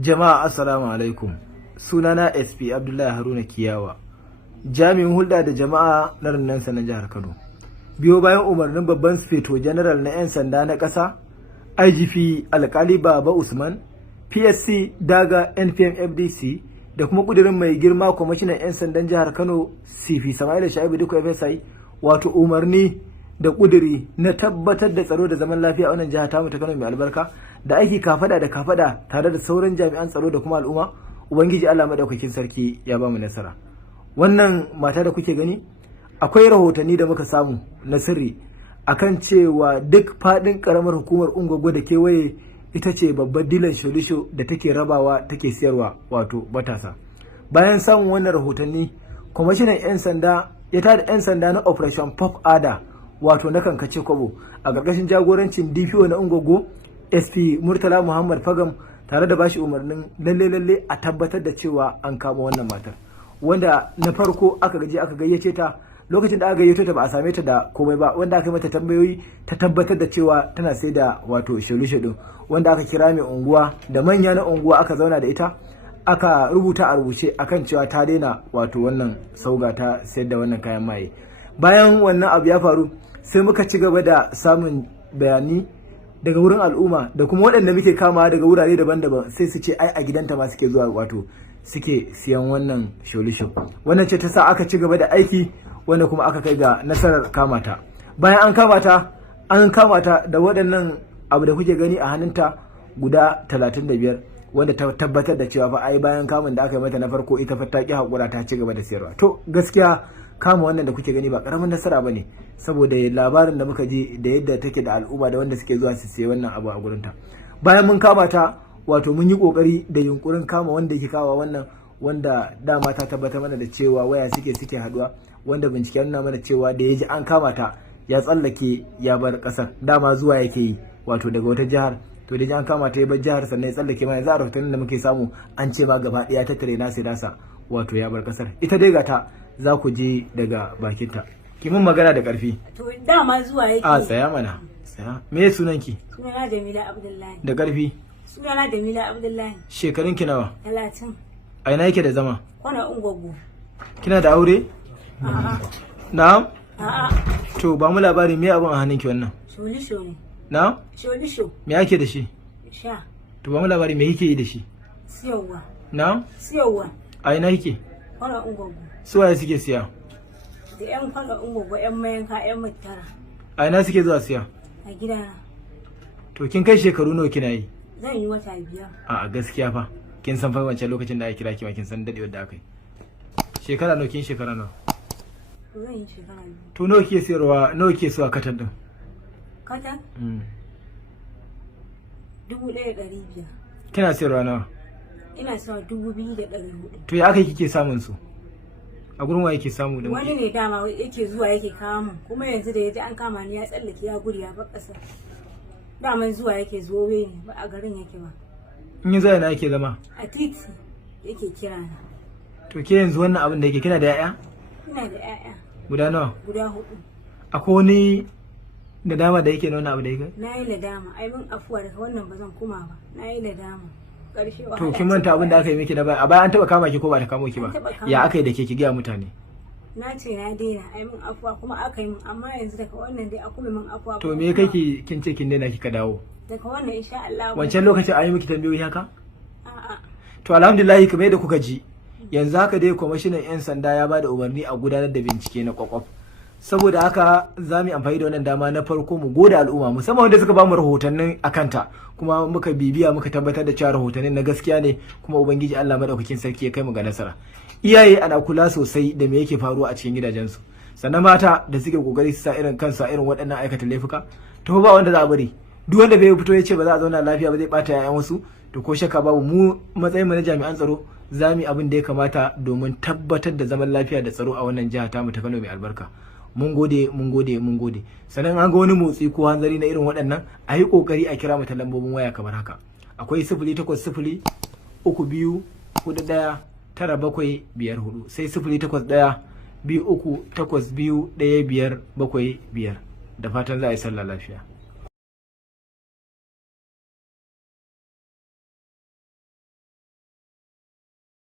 Jama'a assalamu alaikum. Sunana SP Abdullahi Haruna Kiyawa, jami'in hulɗa da jama'a na rundunar sanan jihar Kano. Biyo bayan umarnin babban sufeto general na 'yan sanda na ƙasa, IGP Alkali Baba Usman, PSC Daga NPM FDC da kuma ƙudurin mai girma kwamishinan 'yan sandan jihar Kano CP Sama'ila Sha'ibu Dikko FSI, wato umarni da ƙuduri na tabbatar da tsaro da zaman lafiya a wannan jihar tamu ta Kano mai albarka, da aiki kafada da kafada tare da sauran jami'an tsaro da kuma al'umma. Ubangiji Allah madaukakin sarki ya ba mu nasara. Wannan mata da kuke gani, akwai rahotanni da muka samu na sirri akan cewa duk fadin karamar hukumar Ungwaggo da kewaye ita ce babbar dilan sholisho da take rabawa take siyarwa, wato matasa. Bayan samun wannan rahotanni, kwamishinan 'yan sanda ya tada 'yan sanda na Operation Pop Ada, wato na kankace kwabo, a ƙarƙashin jagorancin DPO na Ungwaggo SP Murtala Muhammad Fagam, tare da bashi umarnin lalle a tabbatar da cewa an kama wannan matar, wanda na farko aka gayyace ta. Lokacin da aka gayyato ta ba a same ta da komai ba, wanda aka yi mata tambayoyi ta tabbatar da cewa tana sai da wato sholisho din, wanda aka kira mai unguwa da manya na unguwa aka zauna da ita, aka rubuta a rubuce akan cewa ta daina wato wannan sauga ta sayar da wannan kayan maye. Bayan wannan abu ya faru, sai muka ci gaba da samun bayani daga wurin al'umma da kuma waɗanda muke kama daga wurare daban-daban, sai su ce ai a gidanta ma suke zuwa, wato suke siyan wannan sholisho. Wannan ce ta sa aka ci gaba da aiki, wanda kuma aka kai ga nasarar kamata. Bayan an kamata da waɗannan abu da kuke gani a hannunta guda 35, wanda ta tabbatar da cewa fa ai bayan kamun da aka yi mata na farko ita fa ta ki haƙura, ta ci gaba da siyarwa. To gaskiya kama wannan da kuke gani ba karamin nasara bane, saboda labarin da muka ji da yadda take da al'umma da wanda suke zuwa su siya wannan abu a gurinta. Bayan mun kama ta, wato mun yi kokari da yunkurin kama wanda yake kawo wannan, wanda dama ta tabbatar mana da cewa waya suke haduwa, wanda bincike nuna mana cewa da ya ji an kama ta ya tsallake ya bar kasar, dama zuwa yake yi wato daga wata jihar, to da ji an kama ta ya bar jihar sannan ya tsallake mana. Za a rahotannin da muke samu an ce ma gaba ɗaya ta tare nasa wato ya bar kasar. Ita dai gata za ku je daga bakinta. Ki mun magana da ƙarfi. To dama zuwa yake. A tsaya mana. Tsaya. Me sunanki? Sunana Jamila Abdullahi. Da ƙarfi. Sunana Jamila Abdullahi. Shekarun ki nawa? 30. A ina yake da zama? Kwana Ungwaggo. Kina da aure? A'a. Na'am? A'a. To ba mu labari, me abun a hannunki wannan? Sholisho ne. Na'am? Sholisho. Me ake da shi? Sha. To ba mu labari, me kike yi da shi? Siyarwa. Na'am? Siyarwa. A ina yake? Kwana Ungwaggo. Su waye suke siya? Da 'yan kwana Ungwaggo, 'yan mayanka, 'yan mutara. A ina suke zuwa siya? A gidana. To kin kai shekaru nawa kina yi? Zan yi wata 5. A gaskiya fa kin san fa wancan lokacin da aka kira ki ma kin san dadewar da aka yi. Shekara nawa? Kin shekara nawa? Zan yi shekara 2. To nawa kike siyarwa, nawa kike so a katan din? Katan? 1,500. Kina siyarwa nawa? Ina sawa 2,400. To ya aka kike samun su? A gurin wa yake samu da wani ne dama yake zuwa yake kawo min, kuma yanzu da yaji an kama ni ya tsallake ya gudu ya bar ƙasar. Daman zuwa yake zobe ne, ba a garin yake ba. In yi zuwa na yake zama? A titi yake kira na. To ke yanzu wannan abin da yake, kina da 'ya'ya? Ina da 'ya'ya. Guda nawa? Guda 4. Akwai wani nadama da yake na wannan abu da yake? Na yi nadama, ai mun afuwa daga wannan ba zan kuma ba. Na yi nadama. Ƙarshe To kin manta abin da aka yi miki da baya? A baya an taba kama ki ko ba ta kamo ki ba? Ya aka yi da ke ki gaya mutane? Na ce na daina, ai mun afuwa kuma aka yi mun, amma yanzu daga wannan dai akwai mun afuwa. To me kai kin ce kin daina kika dawo? Daga wannan insha Allah. Wancan lokacin an yi miki tambayoyi haka? A'a. To alhamdulillah kamar yadda kuka ji, yanzu haka dai kwamishinan 'yan sanda ya bada umarni a gudanar da bincike na kwakwaf. Saboda haka za mu yi amfani da wannan dama na farko mu gode al'umma, musamman wanda suka bamu rahotannin akanta, kuma muka bibiya muka tabbatar da cewa rahotannin na gaskiya ne, kuma ubangiji Allah madaukakin sarki ya kai mu ga nasara. Iyaye ana kula sosai da me yake faruwa a cikin gidajensu, sannan mata da suke kokari su sa irin kansu a irin waɗannan aikata laifuka, to ba wanda za a bari. Duk wanda bai fito ya ce ba za a zauna lafiya ba, zai bata yayan wasu, to ko shakka babu mu matsayin mu na jami'an tsaro za mu yi abin da ya kamata domin tabbatar da zaman lafiya da tsaro a wannan jiha tamu ta Kano mai albarka. Mun gode. Sannan an ga wani motsi ko hanzari na irin waɗannan, a yi ƙoƙari a kira mata lambobin waya kamar haka. Akwai 0800 32 41 9754, sai 0812 382 1575. Da fatan za a yi sallah lafiya.